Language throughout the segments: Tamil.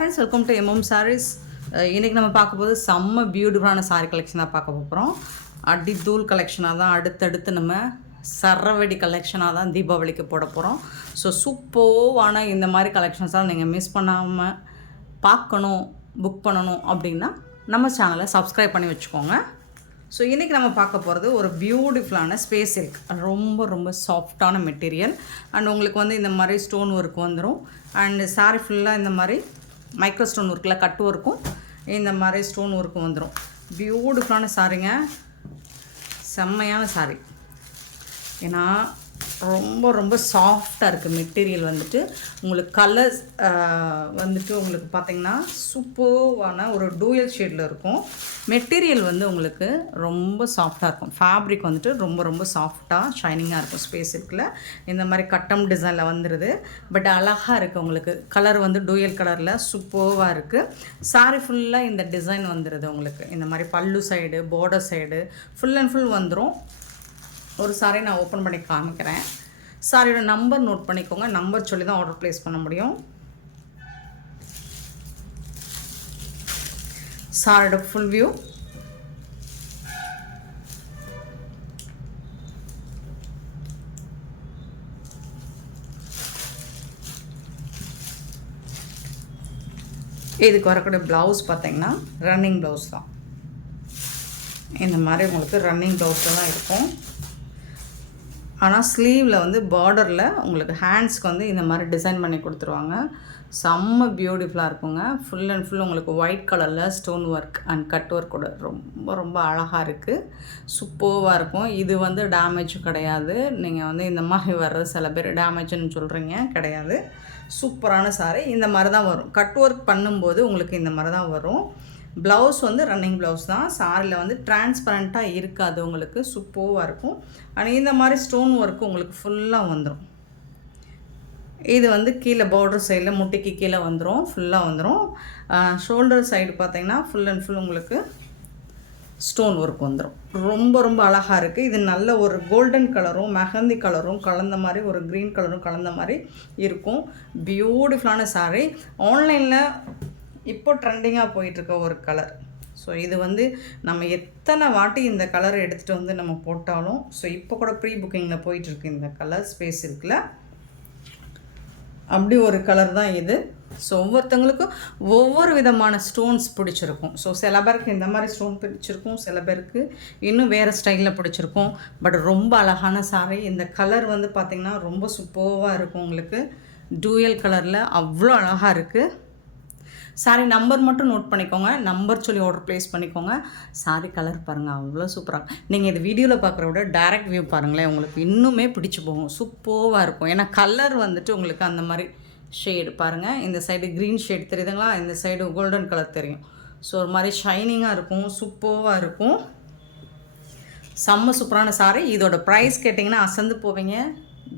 Friends, welcome to MM sarees. இன்றைக்கி நம்ம பார்க்க போது செம்ம பியூட்டிஃபுல்லான சாரீ கலெக்ஷன் தான் பார்க்க போகிறோம். அடி தூள் கலெக்ஷனாக தான் அடுத்தடுத்து நம்ம சரவெடி கலெக்ஷனாக தான் தீபாவளிக்கு போட போகிறோம். ஸோ சூப்பர்வான இந்த மாதிரி கலெக்ஷன்ஸால் நீங்கள் மிஸ் பண்ணாமல் பார்க்கணும், புக் பண்ணணும் அப்படின்னா நம்ம சேனலை சப்ஸ்கிரைப் பண்ணி வச்சுக்கோங்க. ஸோ இன்றைக்கி நம்ம பார்க்க போகிறது ஒரு பியூட்டிஃபுல்லான ஸ்பேஸ் சில்க். ரொம்ப ரொம்ப சாஃப்டான மெட்டீரியல். அண்ட் உங்களுக்கு வந்து இந்த மாதிரி ஸ்டோன் ஒர்க் வந்துடும். அண்டு சாரீ ஃபுல்லாக இந்த மாதிரி மைக்ரோ ஸ்டோன் ஒர்க்கில் கட்டு ஒர்க்கும் இந்த மாதிரி ஸ்டோன் ஒர்க்கும் வந்துடும். பியூட்டிஃபுல்லான சாரீங்க, செம்மையான சாரீ. ஏன்னா ரொம்ப ரொம்ப சாஃப்டாக இருக்குது மெட்டீரியல். வந்துட்டு உங்களுக்கு கலர்ஸ் வந்துட்டு உங்களுக்கு பார்த்திங்கன்னா சூப்பர்வான ஒரு டூயல் ஷேடில் இருக்கும். மெட்டீரியல் வந்து உங்களுக்கு ரொம்ப சாஃப்டாக இருக்கும். ஃபேப்ரிக் வந்துட்டு ரொம்ப ரொம்ப சாஃப்டாக ஷைனிங்காக இருக்கும். ஸ்பேஸ் சில்கில் இந்த மாதிரி கட்டம் டிசைனில் வந்துடுது. பட் அழகாக இருக்குது. உங்களுக்கு கலர் வந்து டூயல் கலரில் சூப்பர்வாக இருக்குது. சாரீ ஃபுல்லாக இந்த டிசைன் வந்துடுது. உங்களுக்கு இந்த மாதிரி பல்லு side, border side full and full வந்துடும். ஒரு சாரீ நான் ஓப்பன் பண்ணி காமிக்கிறேன். சாரியோட நம்பர் நோட் பண்ணிக்கோங்க. நம்பர் சொல்லி தான் ஆர்டர் ப்ளேஸ் பண்ண முடியும். சாரியோட ஃபுல் வியூ. இதுக்கு வரக்கூடிய ப்ளவுஸ் பார்த்தீங்கன்னா ரன்னிங் ப்ளவுஸ் தான். இந்த மாதிரி உங்களுக்கு ரன்னிங் ப்ளவுஸில் தான் இருக்கும். ஆனால் ஸ்லீவில் வந்து பார்டரில் உங்களுக்கு ஹேண்ட்ஸ்க்கு வந்து இந்த மாதிரி டிசைன் பண்ணி கொடுத்துருவாங்க. செம்ம பியூட்டிஃபுல்லாக இருக்குங்க. ஃபுல் அண்ட் ஃபுல் உங்களுக்கு ஒயிட் கலரில் ஸ்டோன் ஒர்க் அண்ட் கட் ஒர்க்கோட ரொம்ப ரொம்ப அழகாக இருக்குது. சூப்பர்வாக இருக்கும். இது வந்து டேமேஜும் கிடையாது. நீங்கள் வந்து இந்த மாதிரி வர்றது சில பேர் டேமேஜுன்னு சொல்கிறீங்க, கிடையாது. சூப்பரான சாரீ. இந்த மாதிரி தான் வரும். கட் ஒர்க் பண்ணும்போது உங்களுக்கு இந்த மாதிரி தான் வரும். ப்ளவுஸ் வந்து ரன்னிங் ப்ளவுஸ் தான். சாரியில் வந்து டிரான்ஸ்பரண்ட்டாக இருக்காது. உங்களுக்கு சூப்பர்வாக இருக்கும். ஆனால் இந்த மாதிரி ஸ்டோன் ஒர்க்கு உங்களுக்கு ஃபுல்லாக வந்துடும். இது வந்து கீழே பார்டர் சைடில் முட்டிக்கு கீழே வந்துடும், ஃபுல்லாக வந்துடும். ஷோல்டர் சைடு பார்த்திங்கன்னா ஃபுல் அண்ட் ஃபுல் உங்களுக்கு ஸ்டோன் ஒர்க் வந்துடும். ரொம்ப ரொம்ப அழகாக இருக்குது. இது நல்ல ஒரு கோல்டன் கலரும் மெஹந்தி கலரும் கலந்த மாதிரி, ஒரு க்ரீன் கலரும் கலந்த மாதிரி இருக்கும். பியூட்டிஃபுல்லான சாரீ. ஆன்லைனில் இப்போ ட்ரெண்டிங்காக போயிட்டுருக்க ஒரு கலர். ஸோ இது வந்து நம்ம எத்தனை வாட்டி இந்த கலரை எடுத்துகிட்டு வந்து நம்ம போட்டாலும், ஸோ இப்போ கூட ப்ரீ புக்கிங்கில் போயிட்டுருக்கு இந்த கலர். ஸ்பேஸ் இருக்குல்ல, அப்படி ஒரு கலர் தான் இது. ஸோ ஒவ்வொருத்தவங்களுக்கும் ஒவ்வொரு விதமான ஸ்டோன்ஸ் பிடிச்சிருக்கும். ஸோ சில பேருக்கு இந்த மாதிரி ஸ்டோன் பிடிச்சிருக்கும், சில பேருக்கு இன்னும் வேறு ஸ்டைலில் பிடிச்சிருக்கும். பட் ரொம்ப அழகான சாரீ. இந்த கலர் வந்து பார்த்திங்கன்னா ரொம்ப சூப்பர்வாக இருக்கும். உங்களுக்கு டூயல் கலரில் அவ்வளோ அழகாக இருக்குது. சாரீ நம்பர் மட்டும் நோட் பண்ணிக்கோங்க. நம்பர் சொல்லி ஆர்டர் ப்ளேஸ் பண்ணிக்கோங்க. சாரீ கலர் பாருங்கள், அவ்வளோ சூப்பராக. நீங்கள் இது வீடியோவில் பார்க்குற விட டைரக்ட் வியூ பாருங்களேன், உங்களுக்கு இன்னுமே பிடிச்சி போகும். சூப்பராக இருக்கும். ஏன்னா கலர் வந்துட்டு உங்களுக்கு அந்த மாதிரி ஷேடு பாருங்கள். இந்த சைடு க்ரீன் ஷேட் தெரியுதுங்களா, இந்த சைடு கோல்டன் கலர் தெரியும். ஸோ ஒரு மாதிரி ஷைனிங்காக இருக்கும், சூப்பராக இருக்கும். செம்ம சூப்பரான சாரீ. இதோட ப்ரைஸ் கேட்டிங்கன்னா அசந்து போவீங்க.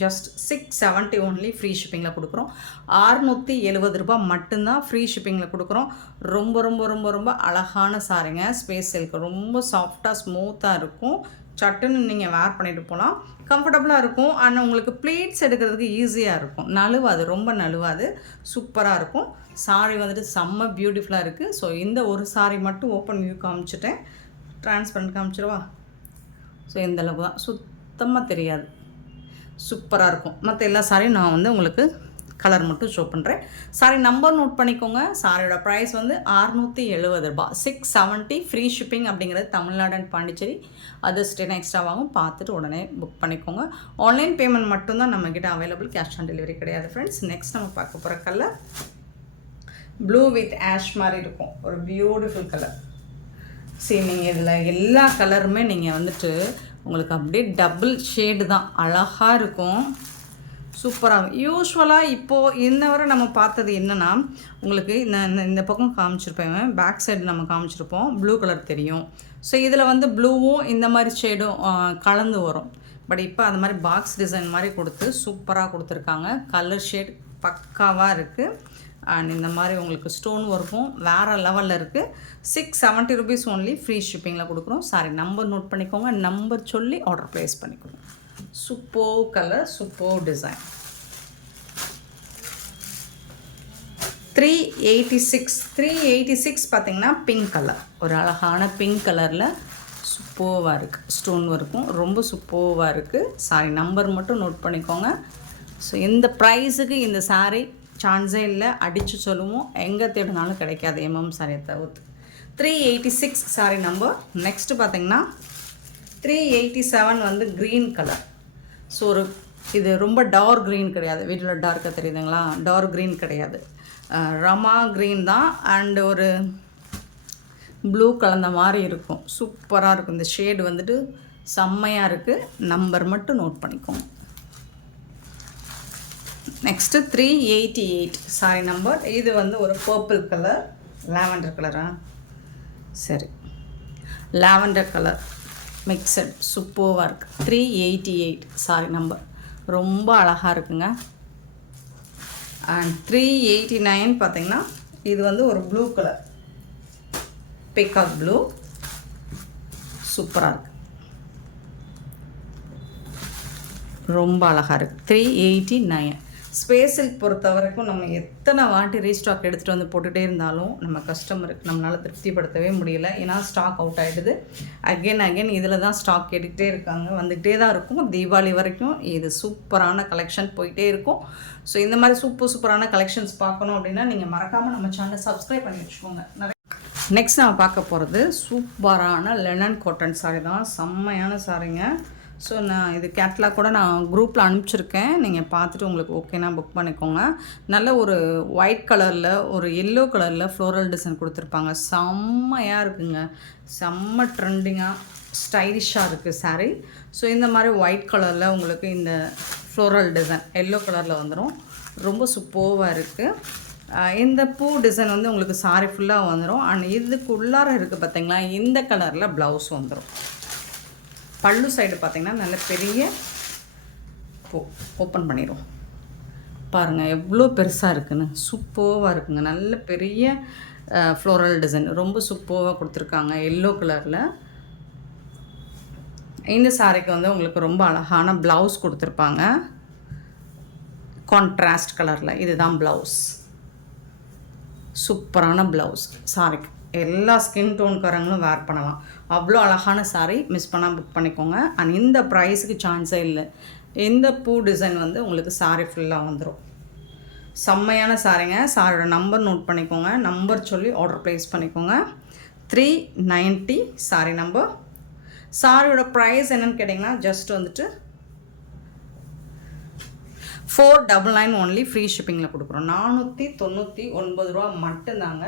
Just 670 only. ஃப்ரீ ஷிப்பிங்கில் கொடுக்குறோம். 670 ரூபா மட்டும்தான் ஃப்ரீ ஷிப்பிங்கில் கொடுக்குறோம். ரொம்ப ரொம்ப ரொம்ப ரொம்ப அழகான சாரீங்க. ஸ்பேஸ் சில்க் ரொம்ப சாஃப்டாக ஸ்மூத்தாக இருக்கும். சட்டுன்னு நீங்கள் வேர் பண்ணிட்டு போகலாம். கம்ஃபர்டபுளாக இருக்கும். ஆனால் உங்களுக்கு ப்ளீட்ஸ் எடுக்கிறதுக்கு ஈஸியாக இருக்கும். நழுவாது, ரொம்ப நழுவாது. சூப்பராக இருக்கும். சாரீ வந்துட்டு செம்ம பியூட்டிஃபுல்லாக இருக்குது. ஸோ இந்த ஒரு சாரீ மட்டும் ஓப்பன் வியூ காமிச்சிட்டேன். ட்ரான்ஸ்பரண்ட் காமிச்சிருவா. ஸோ இந்த அளவுக்கு தான், சுத்தமாக தெரியாது. சூப்பராக இருக்கும். மற்ற எல்லா சாரியும் நான் வந்து உங்களுக்கு கலர் மட்டும் ஷோ பண்ணுறேன். சாரி நம்பர் நோட் பண்ணிக்கோங்க. சாரியோட ப்ரைஸ் வந்து 670 ரூபா. 670 ஃப்ரீ ஷிப்பிங். அப்படிங்கிறது தமிழ்நாடு அண்ட் பாண்டிச்சேரி. அதர்ஸ் 10 எக்ஸ்ட்ராவாகும். பார்த்துட்டு உடனே புக் பண்ணிக்கோங்க. ஆன்லைன் பேமெண்ட் மட்டும்தான் நம்மக்கிட்ட அவைலபிள். கேஷ் ஆன் டெலிவரி கிடையாது ஃப்ரெண்ட்ஸ். நெக்ஸ்ட் நம்ம பார்க்க போகிற கலர் ப்ளூ வித் ஆஷ் மாதிரி இருக்கும். ஒரு பியூட்டிஃபுல் கலர். சரி, நீங்கள் இதில் எல்லா கலருமே நீங்கள் வந்துட்டு உங்களுக்கு அப்படியே டபுள் ஷேடு தான். அழகாக இருக்கும், சூப்பராக. யூஸ்வலாக இப்போது இந்த வரை நம்ம பார்த்தது என்னென்னா, உங்களுக்கு இந்த பக்கம் காமிச்சிருப்பேன், பேக் சைடு நம்ம காமிச்சிருப்போம், ப்ளூ கலர் தெரியும். ஸோ இதில் வந்து ப்ளூவும் இந்த மாதிரி ஷேடும் கலந்து வரும். பட் இப்போ அந்த மாதிரி பாக்ஸ் டிசைன் மாதிரி கொடுத்து சூப்பராக கொடுத்துருக்காங்க. கலர் ஷேட் பக்காவாக இருக்குது. அண்ட் இந்த மாதிரி உங்களுக்கு ஸ்டோன் ஒர்க்கும் வேறு லெவலில் இருக்குது. 670 ருபீஸ் ஒன்லி. ஃப்ரீ ஷிப்பிங்கில் கொடுக்குறோம். சாரி நம்பர் நோட் பண்ணிக்கோங்க. நம்பர் சொல்லி ஆர்டர் ப்ளேஸ் பண்ணிக்கோங்க. Super colour, super design. 386 பார்த்திங்கன்னா பிங்க் கலர், ஒரு அழகான பிங்க் கலரில் சூப்பராக இருக்குது. ஸ்டோன் ஒர்க்கும் ரொம்ப சூப்பராக இருக்குது. சாரி நம்பர் மட்டும் நோட் பண்ணிக்கோங்க. ஸோ இந்த ப்ரைஸுக்கு இந்த சாரீ சான்ஸே இல்லை, அடித்து சொல்லுவோம், எங்கே தேடினாலும் கிடைக்காது எம்எம் சாரியை தவிர்த்து. 386 சாரி நம்பர். நெக்ஸ்ட்டு பார்த்திங்கன்னா 387 வந்து க்ரீன் கலர். ஸோ ஒரு இது ரொம்ப டார்க் க்ரீன் கிடையாது, வீட்டில் டார்க்காக தெரியுதுங்களா, டார்க் க்ரீன் கிடையாது, ரமா க்ரீன் தான். அண்டு ஒரு ப்ளூ கலந்த மாதிரி இருக்கும், சூப்பராக இருக்கும். இந்த ஷேடு வந்துட்டு செம்மையாக இருக்குது. நம்பர் மட்டும் நோட் பண்ணிக்கோங்க. Next 388 sorry number. இது வந்து ஒரு பர்பிள் கலர், லாவெண்டர் கலரா, சரி லாவெண்டர் கலர் மிக்சட், சூப்பராக இருக்குது. 388 சாரி நம்பர், ரொம்ப அழகாக இருக்குங்க. அண்ட் 389 பார்த்திங்கன்னா இது வந்து ஒரு ப்ளூ கலர், பீகாக் ப்ளூ, சூப்பராக இருக்குது, ரொம்ப அழகாக இருக்குது. 389. ஸ்பேஸில் பொறுத்த வரைக்கும் நம்ம எத்தனை வாட்டி ரீஸ்டாக் எடுத்துகிட்டு வந்து போட்டுகிட்டே இருந்தாலும் நம்ம கஸ்டமருக்கு நம்மளால் திருப்திப்படுத்தவே முடியல. ஏன்னா ஸ்டாக் அவுட் ஆகிடுது. அகெயின் இதில் தான் ஸ்டாக் எடுக்கிட்டே இருக்காங்க, வந்துக்கிட்டே தான் இருக்கும். தீபாவளி வரைக்கும் இது சூப்பரான கலெக்ஷன் போயிட்டே இருக்கும். ஸோ இந்த மாதிரி சூப்பரான கலெக்ஷன்ஸ் பார்க்கணும் அப்படின்னா நீங்கள் மறக்காமல் நம்ம சேனலை சப்ஸ்கிரைப் பண்ணி வச்சுக்கோங்க. நெக்ஸ்ட் நான் பார்க்க போகிறது சூப்பரான லெனன் காட்டன் சாரி தான், செம்மையான சாரிங்க. ஸோ நான் இது கேட்லாக் கூட நான் குரூப்பில் அனுப்பிச்சிருக்கேன், நீங்கள் பார்த்துட்டு உங்களுக்கு ஓகேனா புக் பண்ணிக்கோங்க. நல்ல ஒரு ஒயிட் கலரில் ஒரு எல்லோ கலரில் ஃப்ளோரல் டிசைன் கொடுத்துருப்பாங்க, செம்மையாக இருக்குங்க, செம்ம ட்ரெண்டிங்காக ஸ்டைலிஷாக இருக்குது சாரீ. ஸோ இந்த மாதிரி ஒயிட் கலரில் உங்களுக்கு இந்த ஃப்ளோரல் டிசைன் எல்லோ கலரில் வந்துடும், ரொம்ப சூப்பராக இருக்குது. இந்த பூ டிசைன் வந்து உங்களுக்கு சாரீ ஃபுல்லாக வந்துடும். அண்ட் இதுக்குள்ளார இருக்குது பார்த்திங்களா, இந்த கலரில் ப்ளவுஸ் வந்துடும். பல்லு சைடு பார்த்திங்கன்னா நல்ல பெரிய பூ, ஓப்பன் பண்ணிடும் பாருங்கள் எவ்வளோ பெருசாக இருக்குன்னு, சூப்பராக இருக்குங்க. நல்ல பெரிய ஃப்ளோரல் டிசைன் ரொம்ப சூப்பராக கொடுத்துருக்காங்க எல்லோ கலரில். இந்த சாரிக்கு வந்து உங்களுக்கு ரொம்ப அழகான ப்ளவுஸ் கொடுத்துருப்பாங்க, கான்ட்ராஸ்ட் கலரில். இதுதான் ப்ளவுஸ், சூப்பரான ப்ளவுஸ். சாரிக்கு எல்லா ஸ்கின் டோன்காரங்களும் வேர் பண்ணலாம், அவ்வளோ அழகான சாரீ. மிஸ் பண்ணால் புக் பண்ணிக்கோங்க. அண்ட் இந்த ப்ரைஸுக்கு சான்ஸே இல்லை. இந்த பூ டிசைன் வந்து உங்களுக்கு சாரீ ஃபுல்லாக வந்துடும், செம்மையான சாரீங்க. சாரியோட நம்பர் நோட் பண்ணிக்கோங்க, நம்பர் சொல்லி ஆர்டர் ப்ளேஸ் பண்ணிக்கோங்க. 390 சாரி நம்பர். சாரியோட ப்ரைஸ் என்னென்னு கேட்டிங்கன்னா ஜஸ்ட் வந்துட்டு 499 ஒன்லி, ஃப்ரீ ஷிப்பிங்கில் கொடுக்குறோம். 499 ரூபா மட்டும்தாங்க,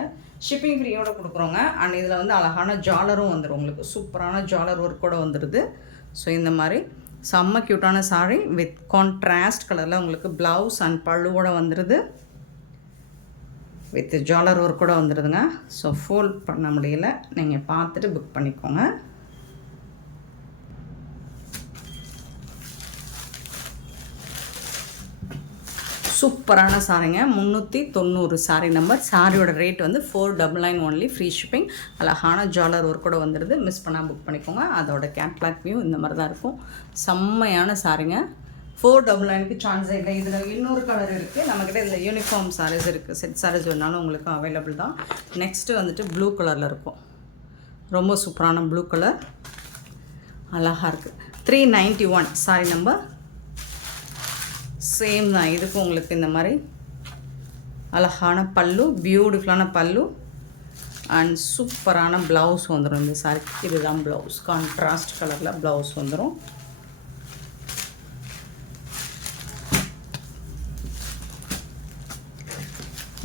ஷிப்பிங் ஃப்ரீயோடு கொடுக்குறோங்க. அண்ட் இதில் வந்து அழகான ஜாலரும் வந்துடும், உங்களுக்கு சூப்பரான ஜாலர் ஒர்க் கூட வந்துடுது. ஸோ இந்த மாதிரி செம்ம க்யூட்டான சாரீ வித் கான்ட்ராஸ்ட் கலரில் உங்களுக்கு ப்ளவுஸ் அண்ட் பல்லுவோட வந்துடுது, வித் ஜாலர் ஒர்க் கூட வந்துடுதுங்க. ஸோ ஃபோல்ட் பண்ண முடியல, நீங்கள் பார்த்துட்டு புக் பண்ணிக்கோங்க. சூப்பரான சாரிங்க, 390 சாரி நம்பர். சாரியோட ரேட் வந்து 499 ஒன்லி, ஃப்ரீ ஷிப்பிங். அழகான ஜாலர் ஒர்க் கூட வந்துடுது, மிஸ் பண்ணால் புக் பண்ணிக்கோங்க. அதோட கேட்லாக் வியூ இந்த மாதிரி தான் இருக்கும், செம்மையான சாரிங்க. 499க்கு சான்ஸே இல்லை. இதில் இன்னொரு கலர் இருக்குது நம்மக்கிட்ட, இதில் யூனிஃபார்ம் சாரீஸ் இருக்குது, செட் சாரீஸ் வேணாலும் உங்களுக்கு அவைலபிள் தான். நெக்ஸ்ட்டு வந்துட்டு ப்ளூ கலரில் இருக்கும், ரொம்ப சூப்பரான ப்ளூ கலர், அழகாக இருக்குது. 391 சாரி நம்பர். சேம் தான், இதுக்கும் உங்களுக்கு இந்த மாதிரி அழகான பல்லு, பியூட்டிஃபுல்லான பல்லு அண்ட் சூப்பரான ப்ளவுஸ் வந்துடும் இந்த சாரிக்கு. இதுதான் ப்ளவுஸ், கான்ட்ராஸ்ட் கலரில் ப்ளவுஸ் வந்துடும்.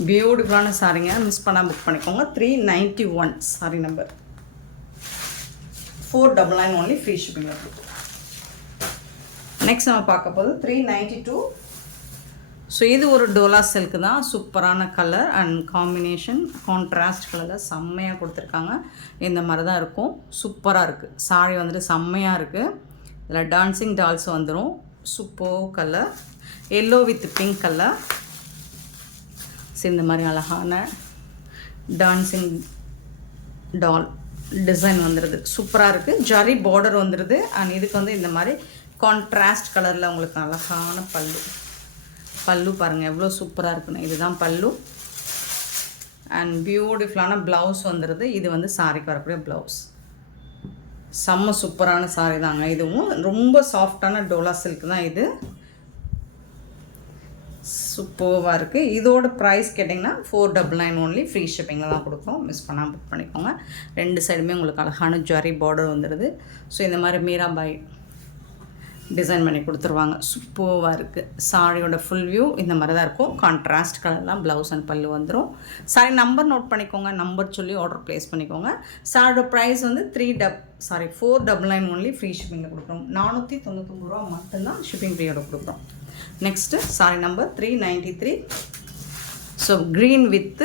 பியூட்டிஃபுல்லான சாரிங்க, மிஸ் பண்ணால் புக் பண்ணிக்கோங்க. 391 sorry number. 499 only, free shipping இருக்குது. நெக்ஸ்ட் நம்ம பார்க்க போது 392. ஸோ இது ஒரு டோலா சில்க்கு தான், சூப்பரான கலர் அண்ட் காம்பினேஷன், கான்ட்ராஸ்ட் கலரில் செம்மையாக கொடுத்துருக்காங்க. இந்த மாதிரி தான் இருக்கும், சூப்பராக இருக்குது சாரி வந்துட்டு, செம்மையாக இருக்குது. இதில் டான்சிங் டால்ஸ் வந்துடும், super colour, yellow with pink colour. So இந்த மாதிரி அழகான டான்சிங் டால் டிசைன் வந்துடுது, சூப்பராக இருக்குது. ஜரி பார்டர் வந்துடுது. அண்ட் இதுக்கு வந்து இந்த மாதிரி கான்ட்ராஸ்ட் கலரில் உங்களுக்கு அழகான பல்லு பாருங்கள் எவ்வளோ சூப்பராக இருக்குன்னு. இதுதான் பல்லு, அண்ட் பியூட்டிஃபுல்லான ப்ளவுஸ் வந்துடுது. இது வந்து சாரிக்கு வரக்கூடிய ப்ளவுஸ். செம்ம சூப்பரான சாரி தாங்க. இதுவும் ரொம்ப சாஃப்டான டோலா சில்க் தான் இது. சூப்பராக இருக்குது. இதோட ப்ரைஸ் கேட்டிங்கன்னா 499 ஒன்லி. ஃப்ரீ ஷிப்பிங்கில் தான் கொடுக்குறோம். மிஸ் பண்ணாமல் புக் பண்ணிக்கோங்க. 2 சைடுமே உங்களுக்கு அழகான ஜரி பார்டர் வந்துடுது. ஸோ இந்த மாதிரி மீராபாய் டிசைன் பண்ணி கொடுத்துருவாங்க. சூப்பராக இருக்குது. சாரியோட ஃபுல் வியூ இந்த மாதிரி தான் இருக்கும். கான்ட்ராஸ்ட் கலர்லாம் ப்ளவுஸ் அண்ட் பல்லு வந்துடும். சாரி நம்பர் நோட் பண்ணிக்கோங்க. நம்பர் சொல்லி ஆர்டர் ப்ளேஸ் பண்ணிக்கோங்க. சாரியோட ப்ரைஸ் வந்து 499 ஒன்லி. ஃப்ரீ ஷிப்பிங்கில் கொடுக்குறோம். 499 ரூபா மட்டும்தான் ஷிப்பிங் ஃப்ரீயோட கொடுக்குறோம். Next sari number 393. So green with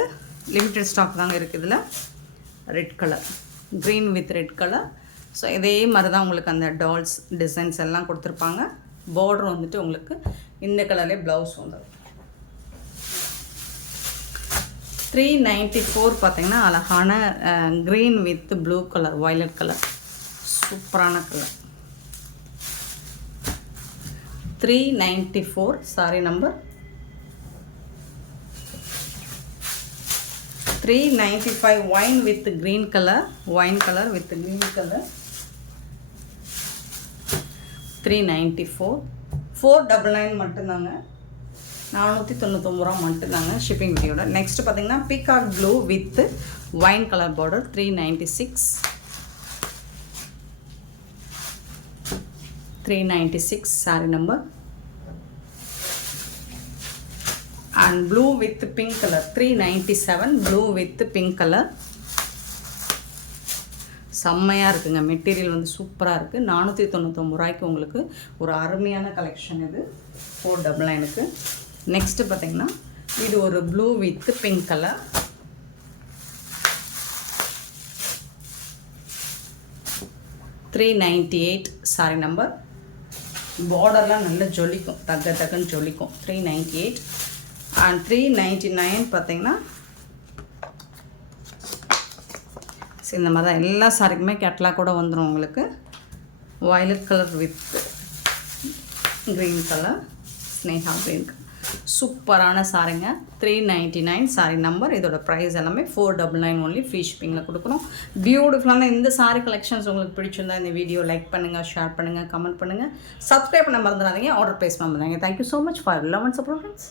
limited stock தாங்க இருக்குது. இதில் red colour, green with red colour. So இதே மாதிரி தான் உங்களுக்கு அந்த டால்ஸ் டிசைன்ஸ் எல்லாம் கொடுத்துருப்பாங்க. பார்டர் வந்துட்டு உங்களுக்கு இந்த கலர்லேயே ப்ளவுஸ் வந்துடும். 394 பார்த்தீங்கன்னா அழகான green with blue colour, violet colour, சூப்பரான colour. 394 sorry number 395 wine with green color, wine color with green color. 394 499 மட்டும்தாங்க. 499 ரூபா மட்டும்தாங்க ஷிப்பிங் ஃப்ரீயோட. நெக்ஸ்ட் பார்த்தீங்கன்னா peacock blue with wine colour border 396. 396 sari number. And blue with pink colour 397. Blue with pink colour செம்மையாக இருக்குங்க. மெட்டீரியல் வந்து சூப்பராக இருக்குது. 499 ரூபாய்க்கு உங்களுக்கு ஒரு அருமையான கலெக்ஷன் இது 499க்கு. நெக்ஸ்ட்டு பார்த்தீங்கன்னா இது ஒரு blue with pink colour. 398 sorry number. பார்டர்லாம் நல்லா ஜொலிக்கும், டக்குன்னு ஜொலிக்கும். 398. அண்ட் 399 பார்த்தீங்கன்னா இந்த மாதிரி தான் எல்லா சாரிக்குமே கேட்லாக் கூட வந்துடும் உங்களுக்கு. Violet colour with green colour, Sneha green colour. சூப்பரான சாரிங்க. 399 சாரி நம்பர். இதோட ப்ரைஸ் எல்லாமே 499 ஒன்லி. ஃப்ரீ ஷிப்பிங்கில் கொடுக்குறோம். பியூட்டிஃபுல்லான இந்த சாரி கலெக்ஷன்ஸ் உங்களுக்கு பிடிச்சிருந்தா இந்த வீடியோ லைக் பண்ணுங்கள், ஷேர் பண்ணுங்கள், கமெண்ட் பண்ணுங்கள், சப்ஸ்கிரைப் பண்ண மறந்துடாதீங்க, ஆர்டர் ப்ளேஸ் பண்ண மறந்துடாதீங்க. Thank you so much for love and support friends.